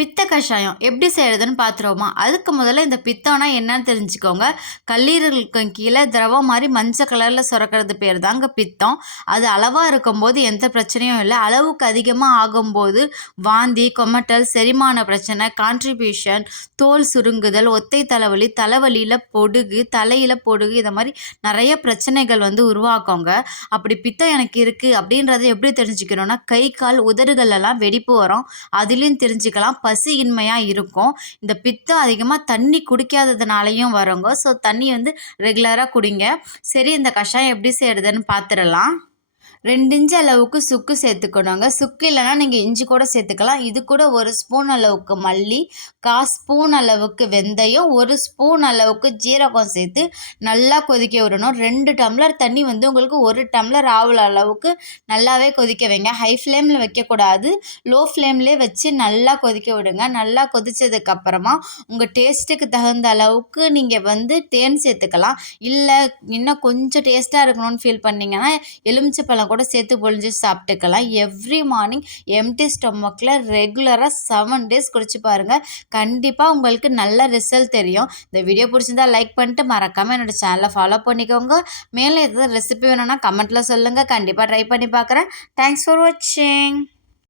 பித்த கஷாயம் எப்படி செய்கிறதுன்னு பார்த்துருவோமா அதுக்கு முதல்ல இந்த பித்தம்னா என்னன்னு தெரிஞ்சுக்கோங்க. கல்லீரலுக்கு கீழே திரவம் மாதிரி மஞ்சள் கலரில் சுரக்கிறது பேர் தாங்க பித்தம். அது அளவாக இருக்கும்போது எந்த பிரச்சனையும் இல்லை. அளவுக்கு அதிகமாக ஆகும்போது வாந்தி கொமட்டல் செரிமான பிரச்சனை கான்ட்ரிபியூஷன் தோல் சுருங்குதல் ஒத்தை தலைவலி தலைவலியில் பொடுகு தலையில் பொடுகு இதை மாதிரி நிறைய பிரச்சனைகள் வந்து உருவாக்குங்க. அப்படி பித்தம் எனக்கு இருக்குது அப்படின்றத எப்படி தெரிஞ்சுக்கணும்னா கை கால் உதடுகள் எல்லாம் வெடிப்பு வரும். அதுலேயும் தெரிஞ்சுக்கலாம். பசியின்மையாக இருக்கும். இந்த பித்தம் அதிகமாக தண்ணி குடிக்காததுனாலையும் வருங்க. ஸோ தண்ணி வந்து ரெகுலராக குடிங்க. சரி இந்த கஷாயம் எப்படி செய்கிறதுன்னு பார்த்துடலாம் ரெண்டு இன்ச்சு அளவுக்கு சுக்கு சேர்த்துக்கணுங்க சுக்கு இல்லைன்னா நீங்கள் இஞ்சி கூட சேர்த்துக்கலாம். இது கூட ஒரு ஸ்பூன் அளவுக்கு மல்லி கா ஸ்பூன் அளவுக்கு வெந்தயம் ஒரு ஸ்பூன் அளவுக்கு ஜீரகம் சேர்த்து நல்லா கொதிக்க விடணும். ரெண்டு டம்ளர் தண்ணி வந்து உங்களுக்கு ஒரு டம்ளர் ஆகுல அளவுக்கு நல்லாவே கொதிக்க வைங்க. ஹை ஃப்ளேமில் வைக்கக்கூடாது. லோ ஃப்ளேம்லேயே வச்சு நல்லா கொதிக்க விடுங்க. நல்லா கொதித்ததுக்கப்புறமா உங்கள் டேஸ்ட்டுக்கு தகுந்த அளவுக்கு நீங்கள் வந்து தேன் சேர்த்துக்கலாம். இல்லை இன்னும் கொஞ்சம் டேஸ்ட்டாக இருக்கணும்னு ஃபீல் பண்ணிங்கன்னா பழம் கூட சேர்த்து பொழிஞ்சு சாப்பிட்டுக்கலாம். எவ்ரி மார்னிங் எம்டி ஸ்டொமக்கில் ரெகுலராக செவன் டேஸ் குடிச்சு பாருங்கள் கண்டிப்பாக உங்களுக்கு நல்ல ரிசல்ட் தெரியும். இந்த வீடியோ பிடிச்சிருந்தா லைக் பண்ணிட்டு மறக்காமல் என்னோடய சேனலை ஃபாலோ பண்ணிக்கோங்க. மேலே எதாவது ரெசிபி வேணும்னா கமெண்ட்டில் சொல்லுங்கள் கண்டிப்பாக ட்ரை பண்ணி பார்க்குறேன் தேங்க்ஸ் ஃபார் வாட்சிங்